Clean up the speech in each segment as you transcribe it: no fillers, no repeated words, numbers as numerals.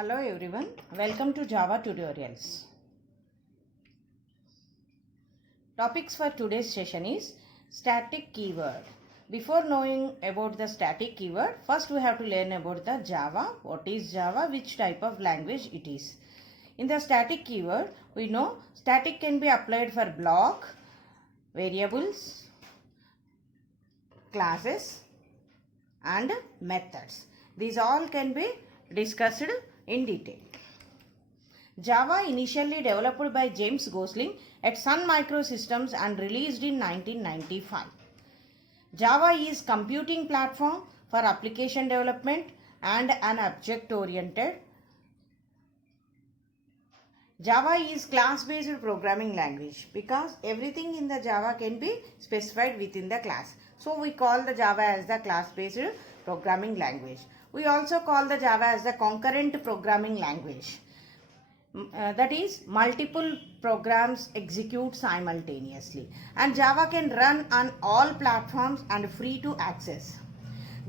Hello everyone, welcome to Java tutorials. Topics for today's session is static keyword. Before knowing about the static keyword, first we have to learn about the Java. What is Java? Which type of language it is? In the static keyword, we know static can be applied for block, variables, classes and methods. These all can be discussed in detail. Java initially developed by James Gosling at Sun Microsystems and released in 1995. Java is computing platform for application development and an object-oriented. Java is class-based programming language because everything in the Java can be specified within the class. So we call the Java as the class-based programming language. We also call the Java as the concurrent programming language. That is, multiple programs execute simultaneously, and Java can run on all platforms and free to access.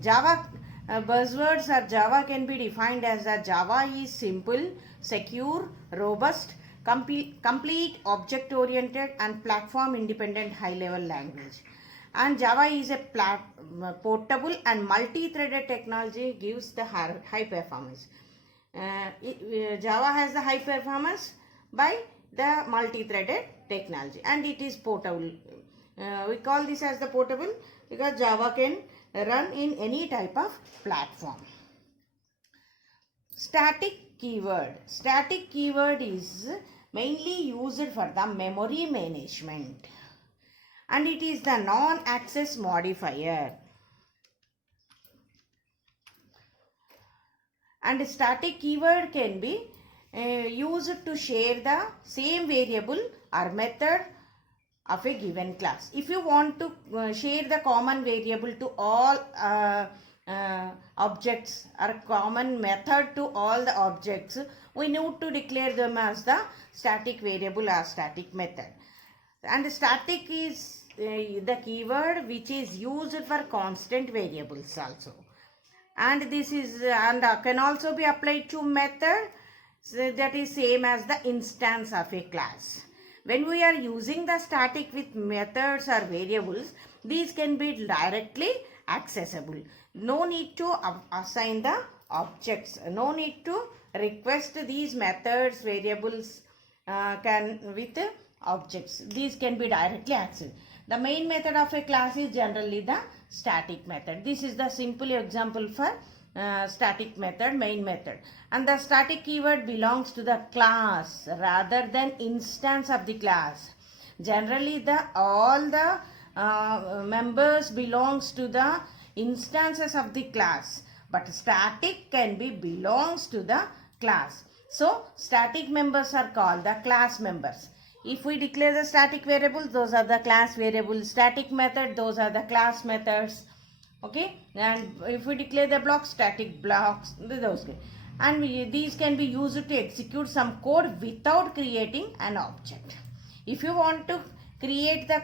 Java buzzwords are Java can be defined as that Java is simple, secure, robust, complete, object oriented and platform independent high level language. And Java is a portable and multi-threaded technology, gives the high performance. Java has the high performance by the multi-threaded technology, and it is portable. We call this as the portable because Java can run in any type of platform. Static keyword. Static keyword is mainly used for the memory management, and it is the non-access modifier. And static keyword can be used to share the same variable or method of a given class. If you want to share the common variable to all objects or common method to all the objects, we need to declare them as the static variable or static method. And static is the keyword which is used for constant variables also. And this is can also be applied to method, so that is same as the instance of a class. When we are using the static with methods or variables, these can be directly accessible. No need to assign the objects, no need to request these methods, variables with objects. These can be directly accessed. The main method of a class is generally the static method. This is the simple example for static method, main method. And the static keyword belongs to the class rather than instance of the class. Generally, all the members belongs to the instances of the class, but static can be belongs to the class. So, static members are called the class members. If we declare the static variables, those are the class variables. Static method, those are the class methods. Okay, and if we declare the blocks, static blocks, those. And these can be used to execute some code without creating an object. If you want to create the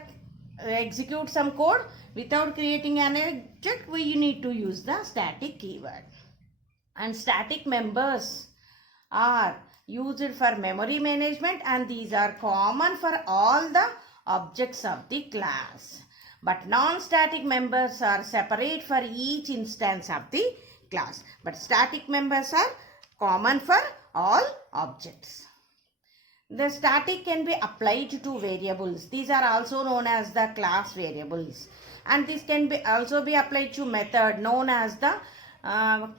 execute some code without creating an object, we need to use the static keyword. And static members are used for memory management, and these are common for all the objects of the class. But non-static members are separate for each instance of the class. But static members are common for all objects. The static can be applied to variables. These are also known as the class variables. And this can be also be applied to method known as the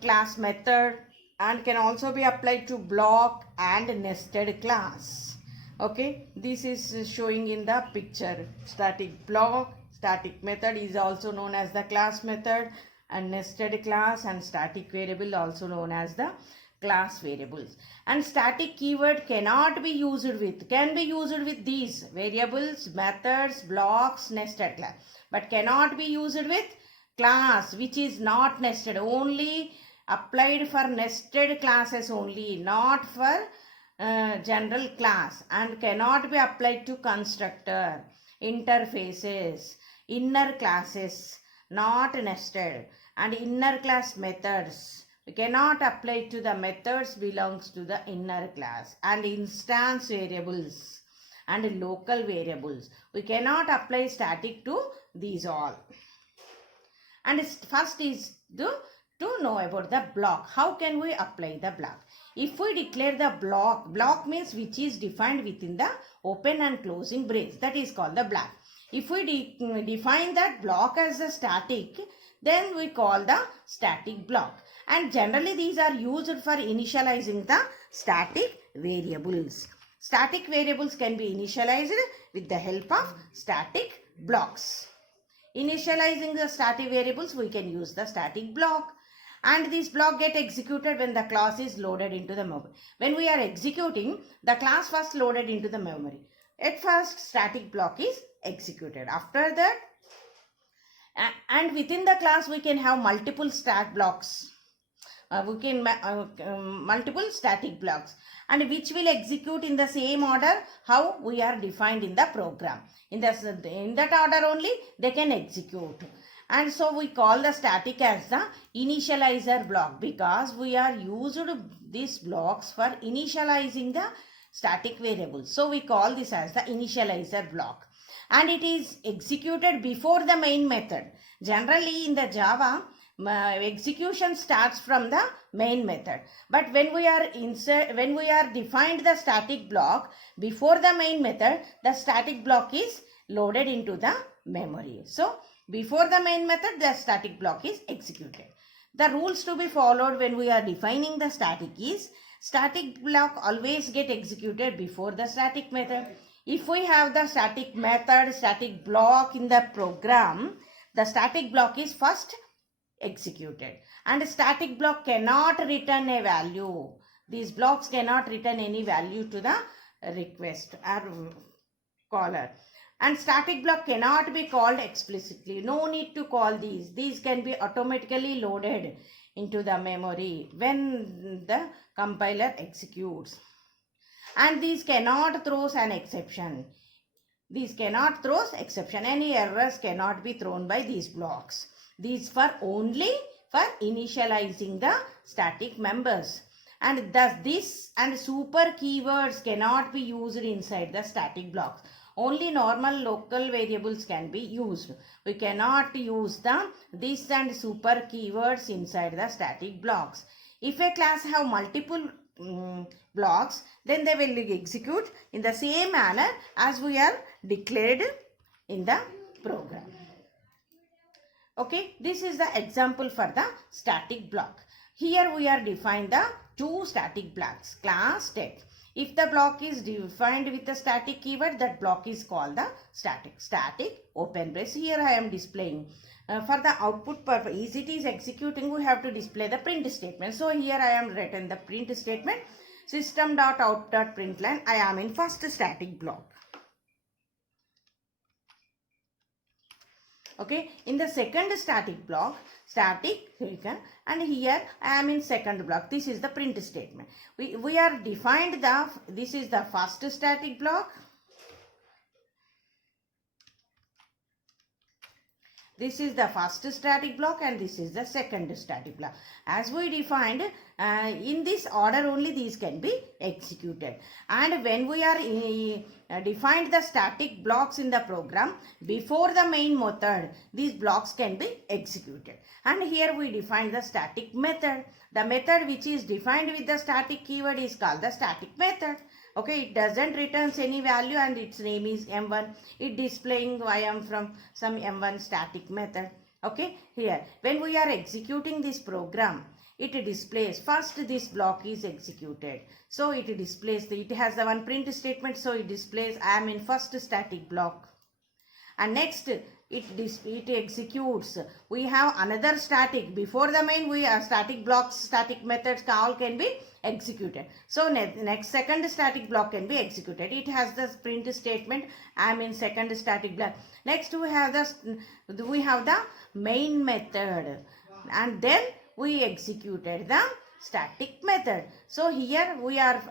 class method, and can also be applied to block and nested class. Okay, this is showing in the picture. Static block, static method is also known as the class method, and nested class and static variable also known as the class variables. And static keyword cannot be used with, can be used with these variables, methods, blocks, nested class, but cannot be used with class which is not nested. Only applied for nested classes only, not for general class, and cannot be applied to constructor, interfaces, inner classes, not nested, and inner class methods We cannot apply to the methods belongs to the inner class, and instance variables and local variables. We cannot apply static to these all. And first is to know about the block. How can we apply the block? If we declare the block means which is defined within the open and closing brace, that is called the block. If we define that block as a static, then we call the static block. And generally these are used for initializing the static variables. Static variables can be initialized with the help of static blocks. Initializing the static variables, we can use the static block. And this block get executed when the class is loaded into the memory. When we are executing, the class first loaded into the memory. At first, static block is executed. After that, and within the class, we can have multiple stat blocks. Multiple static blocks, and which will execute in the same order how we are defined in the program. In that order only they can execute. And so we call the static as the initializer block, because we are used these blocks for initializing the static variables. So we call this as the initializer block, and it is executed before the main method. Generally in the Java, execution starts from the main method, but when we are defined the static block before the main method, the static block is loaded into the memory. So before the main method, the static block is executed. The rules to be followed when we are defining the static is, static block always get executed before the static method. If we have the static method, static block in the program, the static block is first executed, and static block cannot return a value. These blocks cannot return any value to the request or caller. And static block cannot be called explicitly. No need to call these. These can be automatically loaded into the memory when the compiler executes. And these cannot throw an exception. These cannot throw exception. Any errors cannot be thrown by these blocks. These for only for initializing the static members. And thus this and super keywords cannot be used inside the static blocks. Only normal local variables can be used. We cannot use this and super keywords inside the static blocks. If a class have multiple blocks, then they will execute in the same manner as we are declared in the program. Okay, this is the example for the static block. Here we are defined the two static blocks, class text. If the block is defined with the static keyword, that block is called the static open brace. Here I am displaying. For the output purpose, it is executing, we have to display the print statement. So here I am written the print statement, system.out.println. I am in first static block. Okay, in the second static block, and here I am in second block. This is the print statement. We are defined this is the first static block. This is the first static block and this is the second static block. As we defined, in this order only these can be executed. And when we are defined the static blocks in the program before the main method, these blocks can be executed. And here we define the static method. The method which is defined with the static keyword is called the static method. Okay, it doesn't returns any value and its name is M1. It displaying I am from some M1 static method. Okay, here when we are executing this program, it displays first this block is executed. So it displays, it has the one print statement. So it displays I am in first static block. And next it executes. We have another static. Before the main we are static blocks, static methods all can be executed. So next second static block can be executed. It has the print statement I am in second static block. Next we have the main method, and then we executed the static method. So here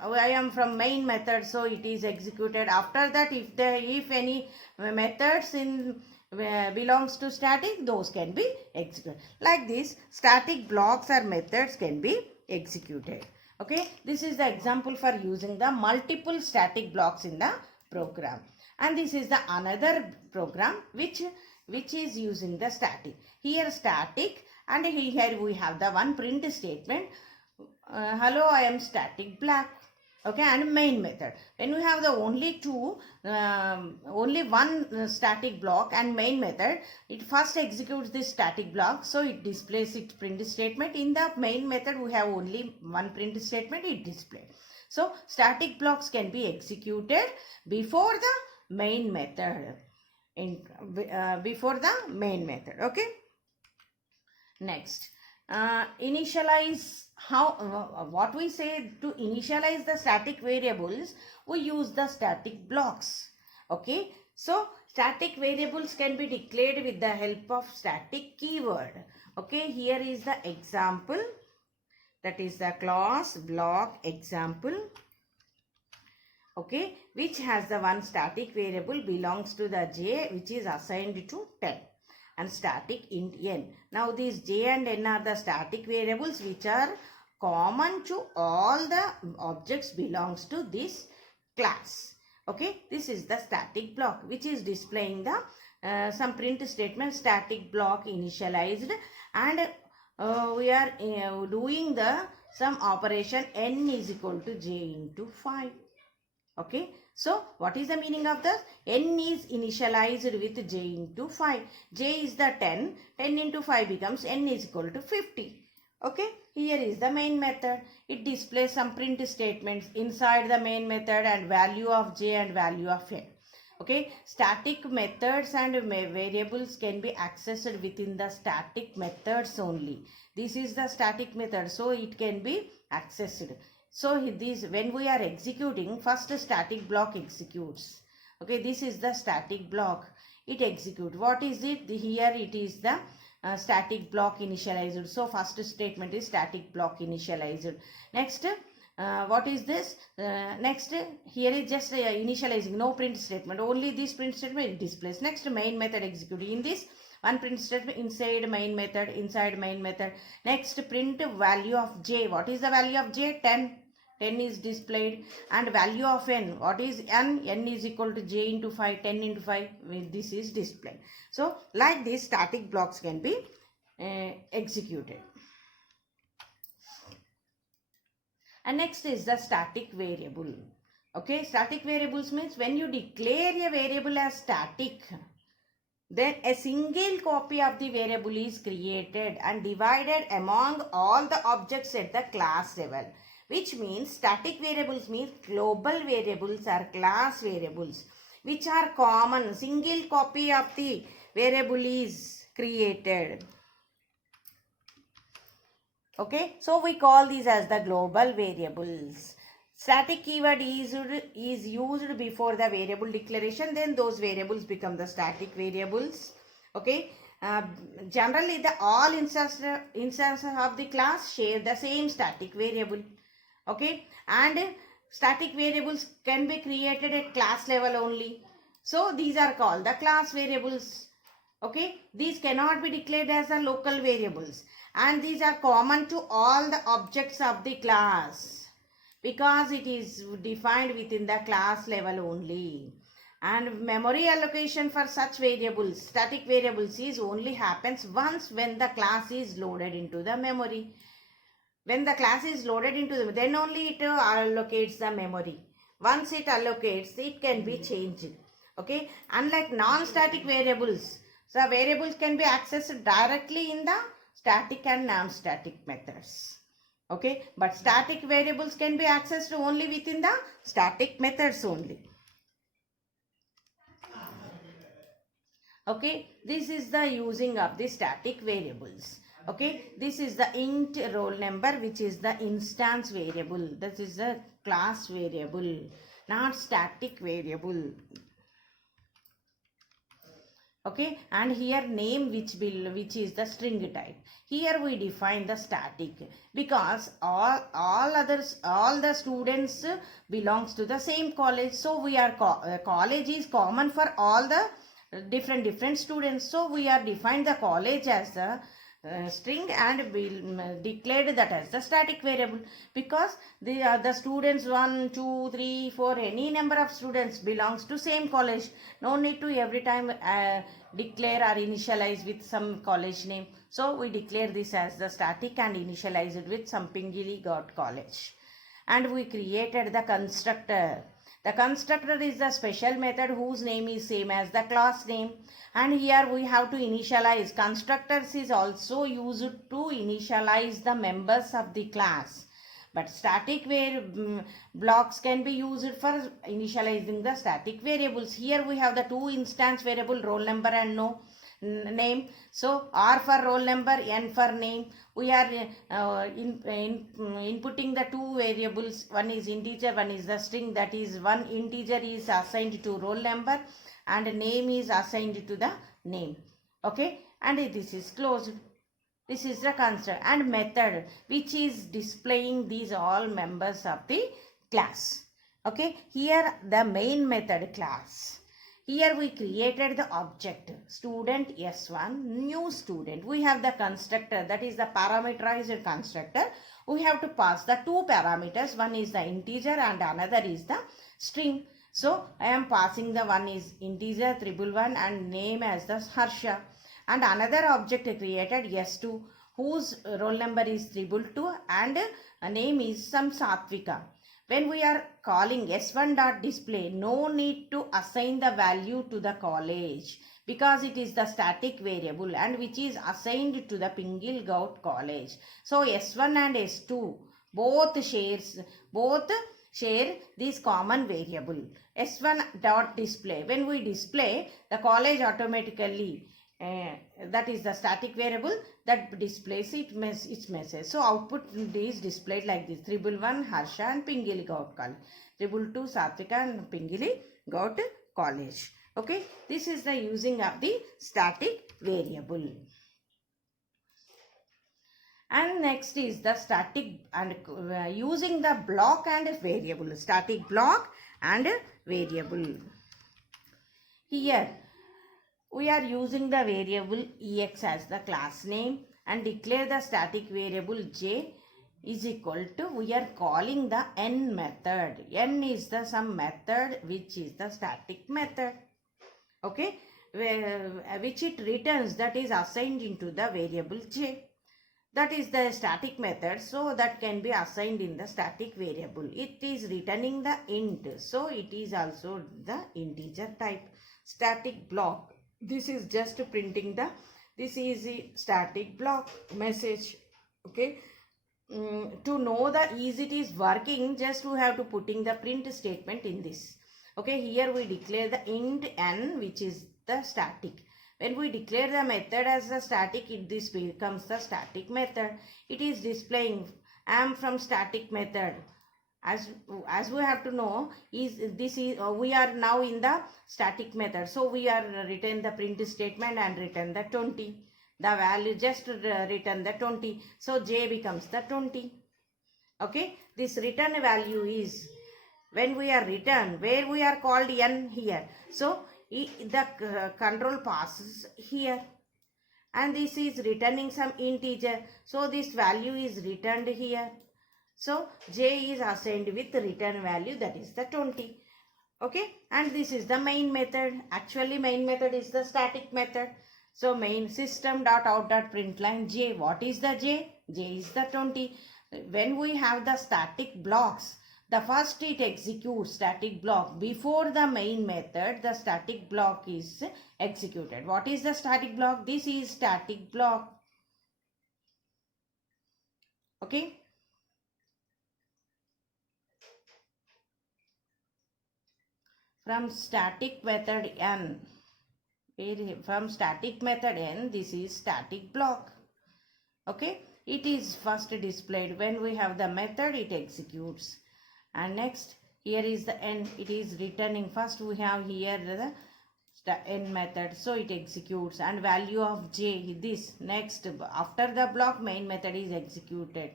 I am from main method, so it is executed. After that if any methods in belongs to static, those can be executed. Like this, static blocks or methods can be executed. Okay, this is the example for using the multiple static blocks in the program. And this is the another program which is using the static. Here static, and here we have the one print statement. Hello, I am static black. Okay, and main method. When we have the only one static block and main method, it first executes this static block, so it displays its print statement. In the main method, we have only one print statement, it displays. So static blocks can be executed before the main method. Before the main method. Okay. Next, initialize. What we say to initialize the static variables, we use the static blocks. Okay, so static variables can be declared with the help of static keyword. Okay, here is the example, that is the class block example. Okay, which has the one static variable belongs to the j, which is assigned to 10, and static int n. Now these j and n are the static variables which are common to all the objects belongs to this class. Okay, this is the static block which is displaying the some print statement, static block initialized, and we are doing the some operation n is equal to j into 5. Okay, so what is the meaning of this? N is initialized with j into 5. J is the 10. 10 into 5 becomes n is equal to 50. Okay, here is the main method. It displays some print statements inside the main method and value of j and value of n. Okay, static methods and variables can be accessed within the static methods only. This is the static method, so it can be accessed. So this, when we are executing, first static block executes. Okay, this is the static block. It executes. What is it? Here it is the static block initialized. So first statement is static block initialized. Next, what is this? Next, here is just initializing, no print statement. Only this print statement displays. Next, main method executed. In this, one print statement inside main method, inside main method. Next, print value of j. What is the value of j? 10. 10 is displayed, and value of n. What is n? N is equal to j into 5. 10 into 5. This is displayed. So like this, static blocks can be executed. And next is the static variable. Okay, static variables means when you declare a variable as static, then a single copy of the variable is created and divided among all the objects at the class level. Which means static variables means global variables or class variables which are common. Single copy of the variable is created. Okay, so we call these as the global variables. Static keyword is used before the variable declaration, then those variables become the static variables. Okay, generally the all instances of the class share the same static variable. Okay, and static variables can be created at class level only. So these are called the class variables. Okay, these cannot be declared as the local variables, and these are common to all the objects of the class because it is defined within the class level only. And memory allocation for such variables, static variables, is only happens once when the class is loaded into the memory. When the class is loaded into them, then only it allocates the memory. Once it allocates, it can be changed. Okay, unlike non-static variables, so variables can be accessed directly in the static and non-static methods. Okay, but static variables can be accessed only within the static methods only. Okay, this is the using of the static variables. Okay, this is the int roll number, which is the instance variable. This is the class variable, not static variable. Okay, and here name, which is the string type. Here we define the static because all the students belongs to the same college. So we are college is common for all the different students. So we are defined the college as the string, and we declared that as the static variable, because the students 1 2 3 4, any number of students belongs to same college. No need to every time declare or initialize with some college name. So we declare this as the static and initialize it with some Pingili Ghat College. And we created the constructor. The constructor is the special method whose name is same as the class name. And here we have to initialize. Constructors is also used to initialize the members of the class. But static blocks can be used for initializing the static variables. Here we have the two instance variable, roll number and name. So R for roll number, N for name. We are inputting the two variables. One is integer, one is the string. That is, one integer is assigned to roll number and name is assigned to the name. Okay, and this is closed. This is the constructor. And method, which is displaying these all members of the class. Okay, here the main method class. Here we created the object student S1, new student. We have the constructor, that is the parameterized constructor. We have to pass the two parameters. One is the integer and another is the string. So I am passing the one is integer 111 and name as the Harsha. And another object created S2, whose roll number is 222 and name is some Satvika. When we are calling s1.display, no need to assign the value to the college, because it is the static variable and which is assigned to the Pingil Ghat College. So S1 and S2 both share this common variable. S1.display, when we display, the college automatically that is the static variable that displays its message. So output is displayed like this: 111 Harsha and Pingili Ghat College, 222 Satvika and Pingili Ghat College. Okay, this is the using of the static variable. And next is the static and using the block and variable. Static block and variable. Here we are using the variable ex as the class name and declare the static variable j is equal to, we are calling the n method. N is the some method which is the static method. Okay, which it returns, that is assigned into the variable j. That is the static method, so that can be assigned in the static variable. It is returning the int, so it is also the integer type. Static block, this is just printing the, this is the static block message. Okay, to know the is it is working, just we have to putting the print statement in this. Okay, here we declare the int n, which is the static. When we declare the method as the static, this becomes the static method. It is displaying I am from static method. As we have to know, we are now in the static method. So we are return the print statement and return the 20. The value just return the 20. So j becomes the 20. Okay, this return value is when we are return, where we are called n here. So the control passes here, and this is returning some integer, so this value is returned here. So j is assigned with return value, that is the 20. Okay, and this is the main method. Actually main method is the static method. So main system.out.println j. What is the j? J is the 20. When we have the static blocks, the first it executes static block. Before the main method, the static block is executed. What is the static block? This is static block. Okay. From static method n, this is static block. Okay. It is first displayed. When we have the method, it executes. And next, here is the n, it is returning. First we have here the n method, so it executes, and value of j, this. Next, after the block, main method is executed.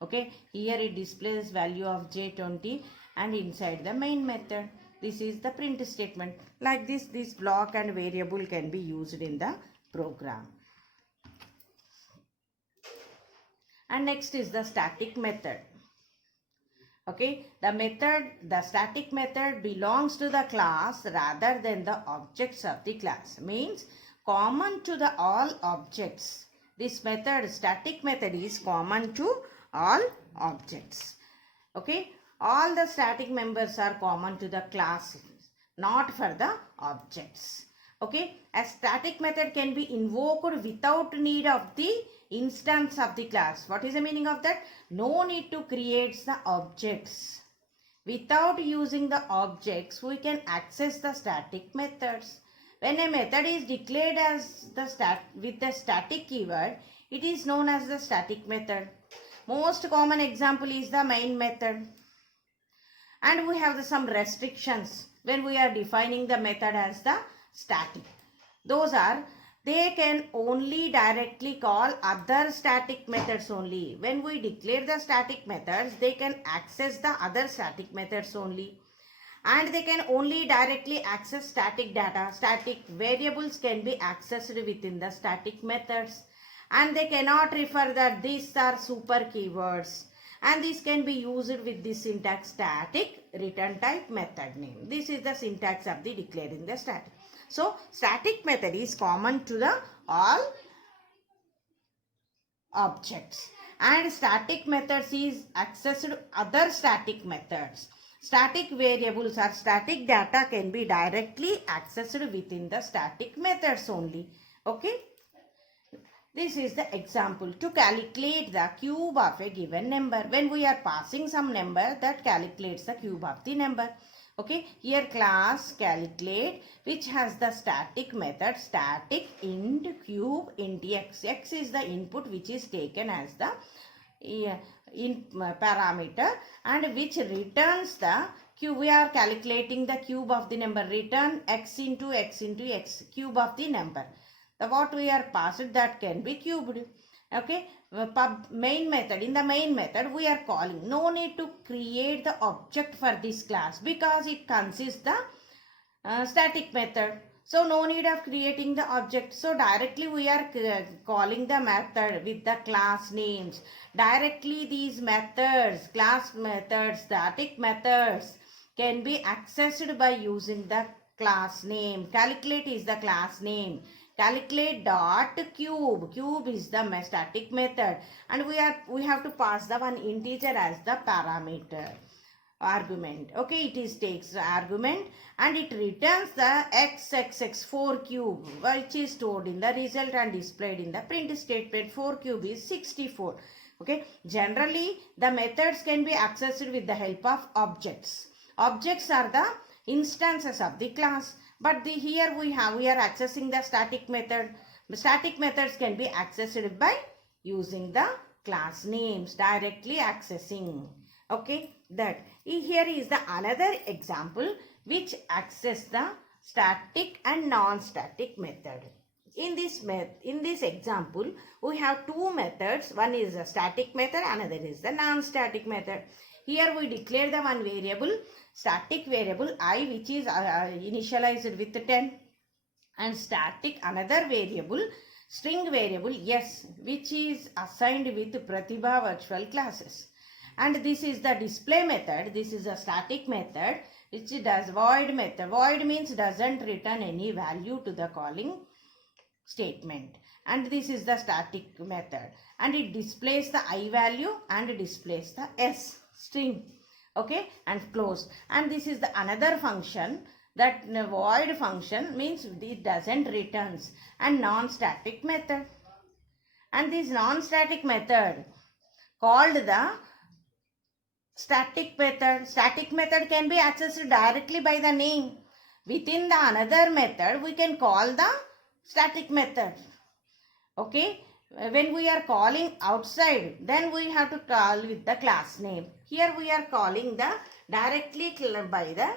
Okay, here it displays value of j 20 and inside the main method. This is the print statement. Like this block and variable can be used in the program. And next is the static method. Okay, the static method belongs to the class rather than the objects of the class. Means common to the all objects. This method, static method, is common to all objects. Okay, all the static members are common to the class, not for the objects. Okay, a static method can be invoked without need of the instance of the class. What is the meaning of that? No need to create the objects. Without using the objects, we can access the static methods. When a method is declared as with the static keyword, it is known as the static method. Most common example is the main method. And we have some restrictions when we are defining the method as the static. Those are, they can only directly call other static methods only. When we declare the static methods, they can access the other static methods only. And they can only directly access static data. Static variables can be accessed within the static methods. And they cannot refer that these are super keywords. And this can be used with the syntax static return type method name. This is the syntax of the declaring the static. So static method is common to the all objects, and static methods is accessed other static methods. Static variables or static data can be directly accessed within the static methods only. Okay. This is the example to calculate the cube of a given number. When we are passing some number, that calculates the cube of the number. Okay, here class calculate, which has the static method static int cube int x. X is the input which is taken as the parameter, and which returns the cube. We are calculating the cube of the number. Return x into x into x, cube of the number. The what we are passed, that can be cubed. Okay, main method. In the main method we are calling. No need to create the object for this class because it consists the static method. So no need of creating the object. So directly we are calling the method with the class names. Directly these methods, class methods, static methods, can be accessed by using the class name. Calculate is the class name. Calculate dot cube. Cube is the static method, and we have to pass the one integer as the parameter argument. Okay, it is takes argument and it returns the xxx4 cube, which is stored in the result and displayed in the print statement. 4 cube is 64. Okay, generally the methods can be accessed with the help of objects. Objects are the instances of the class. But here we are accessing the static method. The static methods can be accessed by using the class names, directly accessing. Okay, that here is the another example which access the static and non-static method. In this example, we have two methods. One is a static method, another is the non-static method. Here we declare the one variable, static variable I, which is initialized with 10, and static another variable, string variable s, which is assigned with Pratibha virtual classes. And this is the display method. This is a static method which does void method. Void means doesn't return any value to the calling statement. And this is the static method, and it displays the I value and displays the s string. Okay, and close. And this is the another function, that void function means it doesn't returns, and non-static method. And this non-static method called the static method. Static method can be accessed directly by the name. Within the another method we can call the static method. Okay, when we are calling outside, then we have to call with the class name. Here we are calling the directly by the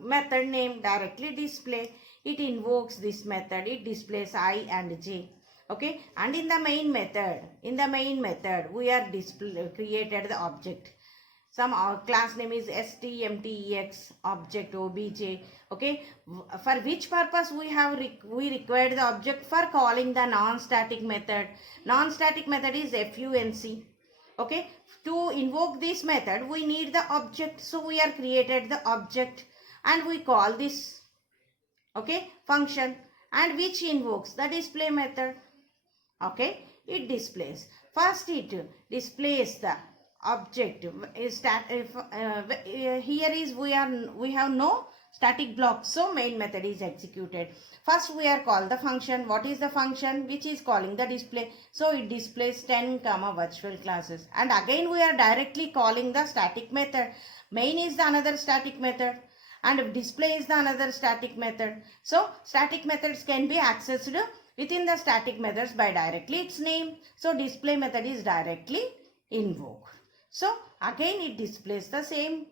method name, directly display. It invokes this method. It displays I and j. Okay, and in the main method we are created the object. some class name is stmtex object obj. Okay, for which purpose we required the object? For calling the non-static method. Non-static method is func. Okay, to invoke this method we need the object, so we are created the object and we call this, okay, function, and which invokes the display method. Okay, it displays, first it displays the object is here is we have no static block, so main method is executed. First we are called the function. What is the function? Which is calling the display, so it displays 10 comma virtual classes, and again we are directly calling the static method. Main is the another static method and display is the another static method. So static methods can be accessed within the static methods by directly its name. So display method is directly invoked. So again it displays the same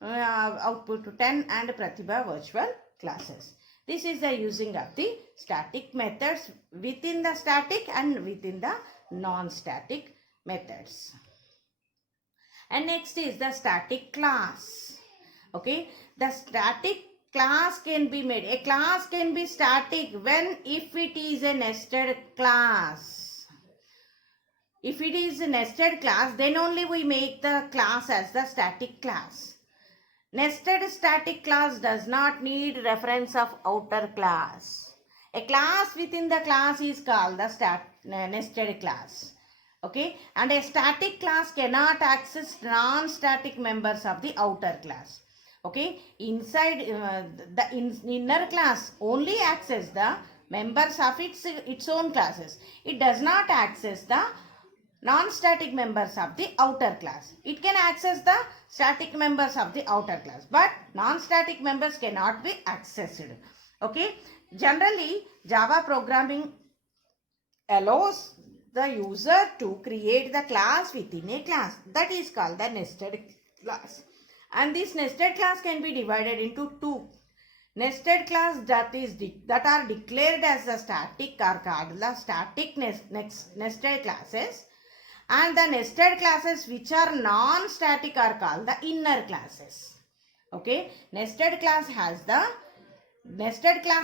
output to 10 and Pratibha virtual classes. This is the using of the static methods within the static and within the non-static methods. And next is the static class. Okay, the static class can be made. A class can be static when if it is a nested class. If it is a nested class, then only we make the class as the static class. Nested static class does not need reference of outer class. A class within the class is called the nested class. Okay, and a static class cannot access non-static members of the outer class. Okay, inside the inner class only access the members of its own classes. It does not access the non-static members of the outer class. It can access the static members of the outer class, but non-static members cannot be accessed. Okay, generally Java programming allows the user to create the class within a class. That is called the nested class. And this nested class can be divided into two. Nested class that are declared as the static are called the static nested classes, and the nested classes which are non-static are called the inner classes. Okay, nested class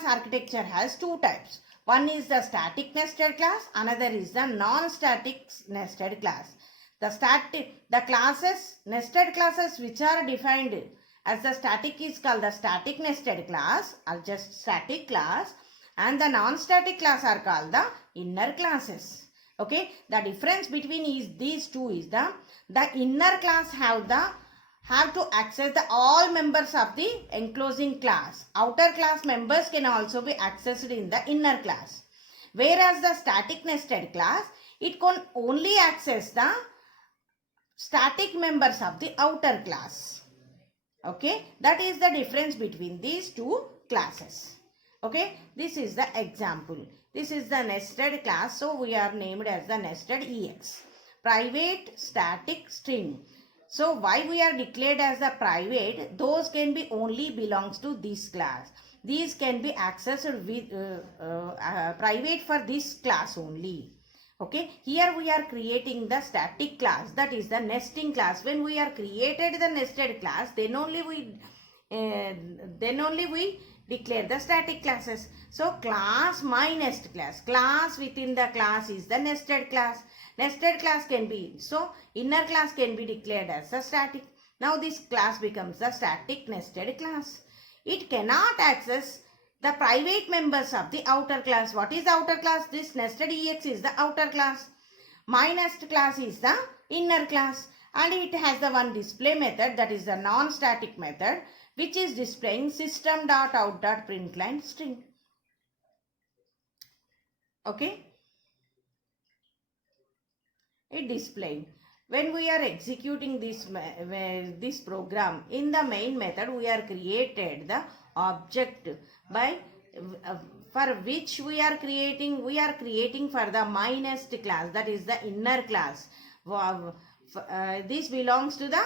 architecture has two types. One is the static nested class, another is the non-static nested class. The classes, nested classes which are defined as the static is called the static nested class or just static class, and the non-static class are called the inner classes. Okay, the difference between these two is the inner class have to access all members of the enclosing class. Outer class members can also be accessed in the inner class. Whereas the static nested class, it can only access the static members of the outer class. Okay, that is the difference between these two classes. Okay, this is the example. This is the nested class, so we are named as the nested EX. Private static string. So why we are declared as the private? Those can be only belongs to this class. These can be accessed with private for this class only. Okay, here we are creating the static class, that is the nesting class. When we are created the nested class, then only we declare the static classes. So class my nest class. Class within the class is the nested class. Nested class can be, so inner class can be declared as the static. Now this class becomes the static nested class. It cannot access the private members of the outer class. What is the outer class? This nested EX is the outer class. My nest class is the inner class. And it has the one display method, that is the non-static method, which is displaying system.out.println string. Okay. It displaying. When we are executing this program, in the main method, we are created the object by for which we are creating for the my nest class, that is the inner class. This belongs to the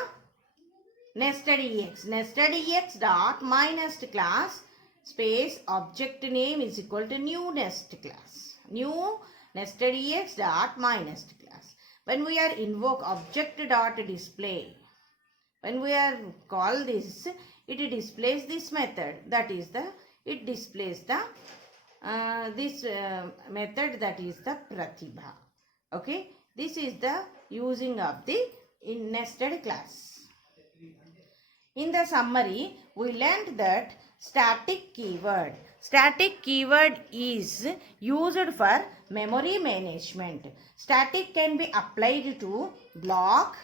nested EX. Nested EX dot my nest class space object name is equal to new nest class. New nested EX dot my nest class. When we are invoke object dot display, when we are call this, it displays this method, that is the, it displays the this method, that is the Pratibha. Okay, this is the using of the in nested class. In the summary, we learned that static keyword is used for memory management. Static can be applied to block,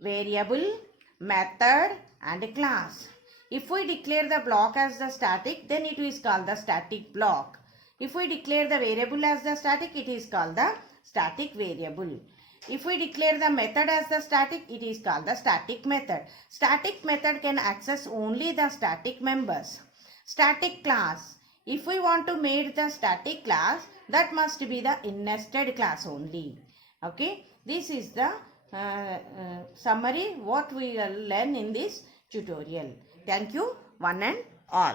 variable, method and class. If we declare the block as the static, then it is called the static block. If we declare the variable as the static, it is called the static variable. If we declare the method as the static, it is called the static method. Static method can access only the static members. Static class. If we want to make the static class, that must be the nested class only. Okay, this is the summary what we will learn in this tutorial. Thank you one and all.